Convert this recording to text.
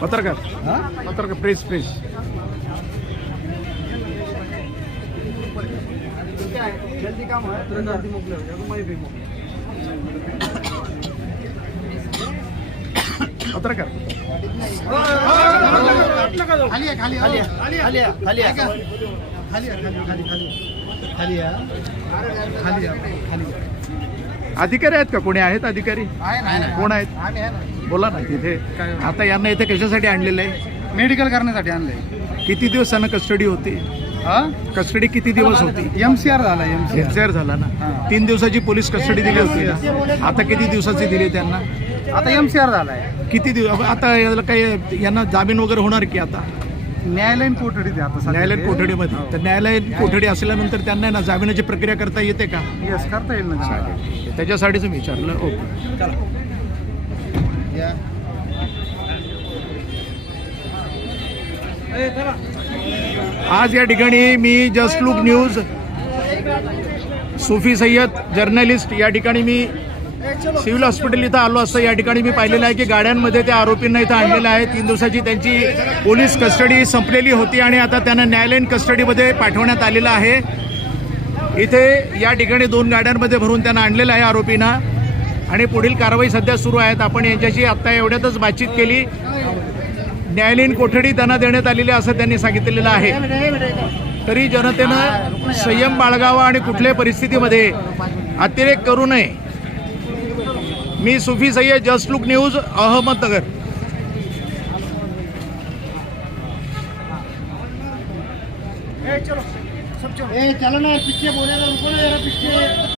पत्रकार पत्रकार प्रेस जल्दी काम है तुरंत जल्दी मोकले पत्रकार खाली है खाली खाली खाली खाली खाली खाली खाली खाली अधिकारी आहेत का? कोणी आहेत अधिकारी? कोण आहेत? आम्ही आहे ना. बोला ना. तिथे आता यांना इथे कशासाठी आणलेलं आहे? मेडिकल करण्यासाठी आणलंय. किती दिवस त्यांना कस्टडी होती? कस्टडी किती दिवस होती? MCR झाला. MCR झाला ना. 3 दिवसाची पोलीस कस्टडी दिली होती ना. आता किती दिवसाची दिली त्यांना? आता MCR झालाय. किती दिवस? आता याला काही यांना जामीन वगैरे होणार की? आता न्यायालयीन कोठडी आता न्यायालयीन कोठडीमध्ये. तर न्यायालयीन कोठडी असल्यानंतर त्यांना ना जामिनाची प्रक्रिया करता येते का? यस करता येईल ना. त्याच्यासाठीच मी विचारलं. ओके चला. आज या ठिकाणी मी जस्ट लुक न्यूज सुफी सय्यद जर्नलिस्ट या ठिकाणी मी सिव्हिल हॉस्पिटल इथं आलो असतं. या ठिकाणी मी पाहिलेलं आहे की गाड्यांमध्ये त्या आरोपींना इथं आणलेलं आहे. 3 दिवसाची त्यांची पोलीस कस्टडी संपलेली होती आणि आता त्यांना न्यायालयीन कस्टडीमध्ये पाठवण्यात आलेलं आहे. इथे या ठिकाणी 2 गाड्यांमध्ये भरून त्यांना आणलेलं आहे आरोपींना आणि पुढील कारवाई सध्या सुरू आहेत. आपण यांच्याशी आत्ता एवढ्यातच बातचीत केली. न्यायालयीन कोठडी त्यांना देण्यात आलेली असं त्यांनी सांगितलेलं आहे. तरी जनतेनं संयम बाळगावा आणि कुठल्याही परिस्थितीमध्ये अतिरेक करू नये. मी Sufi Sayyad, just look news, Ahmednagar. चलो ना पीछे बोले रुको ना जरा पीछे.